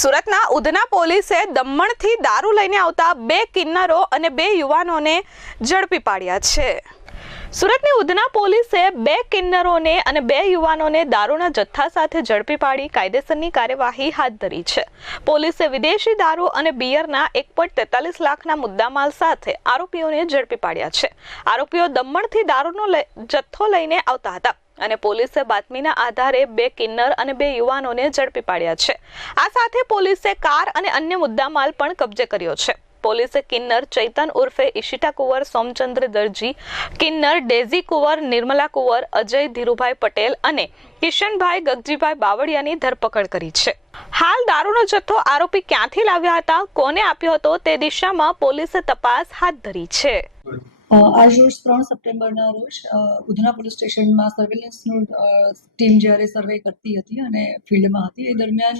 સુરતના ઉધના પોલીસે દમણથી દારૂ લઈને આવતા બે કિન્નરો અને બે યુવાનોને ઝડપી પાડ્યા છે. સુરતની ઉધના પોલીસે બે કિન્નરોને અને બે યુવાનોને દારૂના જથ્થા સાથે ઝડપી પાડી કાયદેસરની કાર્યવાહી હાથ ધરી છે. પોલીસે વિદેશી દારૂ અને બિયરના એક પોઈન્ટ તેતાલીસ લાખના મુદ્દામાલ સાથે આરોપીઓને ઝડપી પાડ્યા છે. આરોપીઓ દમણથી દારૂનો જથ્થો લઈને આવતા હતા. અને પોલીસે બાતમીના આધારે બે કિન્નર અને બે યુવાનોને ઝડપી પાડ્યા છે. આ સાથે પોલીસે કાર અને અન્ય મુદ્દામાલ પણ કબજે કર્યો છે. પોલીસે કિન્નર ચૈતન ઉર્ફે ઈશિતા કુંવર, સોમચંદ્ર દરજી, કિન્નર ડેઝી કુંવર, નિર્મલા કુંવર, અજય ધીરુભાઈ પટેલ અને કિશનભાઈ ગગજીભાઈ બાવળિયાની ધરપકડ કરી છે. હાલ દારૂનો જથ્થો આરોપી ક્યાંથી લાવ્યા હતા, કોને આપ્યો હતો તે દિશામાં પોલીસે તપાસ હાથ ધરી છે. આજ રોજ ત્રણ સપ્ટેમ્બરના રોજ ઉધના પોલીસ સ્ટેશનમાં સર્વેલન્સનું ટીમ જ્યારે સર્વે કરતી હતી અને ફિલ્ડમાં હતી, એ દરમિયાન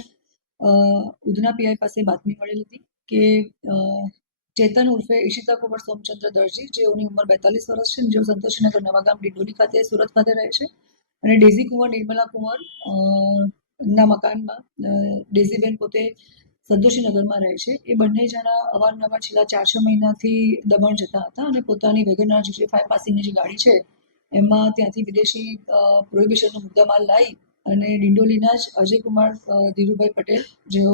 ઉધના પીઆઈ પાસે બાતમી મળેલી હતી કે ચેતન ઉર્ફે ઈશિતા કુંવર સોમચંદ્ર દરજી જેઓની ઉંમર બેતાલીસ વર્ષ છે જેઓ સંતોષનગર નવાગામ ડિંડોલી ખાતે, સુરત ખાતે રહે છે અને ડેઝી કુંવર નિર્મલા કુંવર ના મકાનમાં ડેઝીબેન પોતે સંતોષીનગરમાં રહે છે. એ બંને જણા અવારનવાર છેલ્લા ચારસો મહિનાથી દમણ જતા હતા અને પોતાની વેગનાર જે ફાઈવ પાસીની જે ગાડી છે, એમાં ત્યાંથી વિદેશી પ્રોહિબિશનનો મુદ્દામાલ લાવી અને ડિંડોલીના જ અજયકુમાર ધીરુભાઈ પટેલ, જેઓ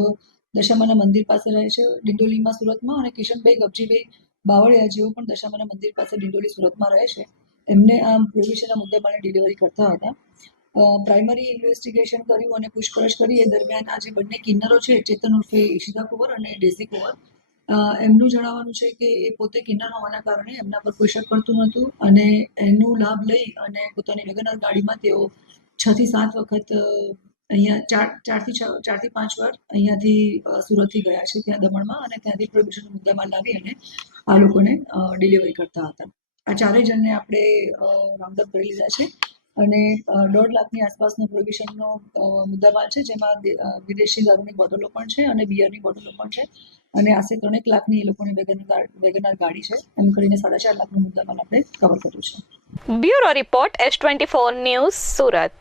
દશામાના મંદિર પાસે રહે છે, ડિંડોલીમાં સુરતમાં અને કિશનભાઈ ગબજીભાઈ બાવળિયા જેઓ પણ દશામાના મંદિર પાસે ડિંડોલી સુરતમાં રહે છે. એમને આ પ્રોહિબિશનના મુદ્દામાલની ડિલિવરી કરતા હતા. પ્રાઇમરી ઇન્વેસ્ટિગેશન કર્યું અને પૂછપરછ કરી. એ દરમિયાન આ જે બંને કિન્નરો છે, ચેતન ઉર્ફે ઈશિતા કુંવર અને ડેઝી કુંવર. એમનું જણાવવાનું છે કે એ પોતે કિન્નર હોવાના કારણે એમના પર કોઈ શક કરતું નહોતું અને એનું લાભ લઈ અને પોતાની વેગનાર ગાડીમાં તેઓ છ થી સાત વખત અહીંયા ચાર ચારથી છ ચારથી પાંચ વાર અહીંયાથી સુરતથી ગયા છે ત્યાં દમણમાં અને ત્યાંથી પ્રોહિબિશનનો મુદ્દામાં લાવી અને આ લોકોને ડિલિવરી કરતા હતા. આ ચારેય જણને આપણે રાઉન્ડઅપ કરી લીધા છે. અને દોઢ લાખની આસપાસનો પ્રોહિબિશનનો મુદ્દામાલ છે, જેમાં વિદેશી દારૂની બોટલો પણ છે અને બિયરની બોટલો પણ છે. અને આશરે ત્રણેક લાખની એ લોકોની વેગનાર ગાડી છે. એમ કરીને સાડા ચાર લાખનો મુદ્દામાલ આપણે કવર કર્યું છે. Bureau report S twenty four news Surat.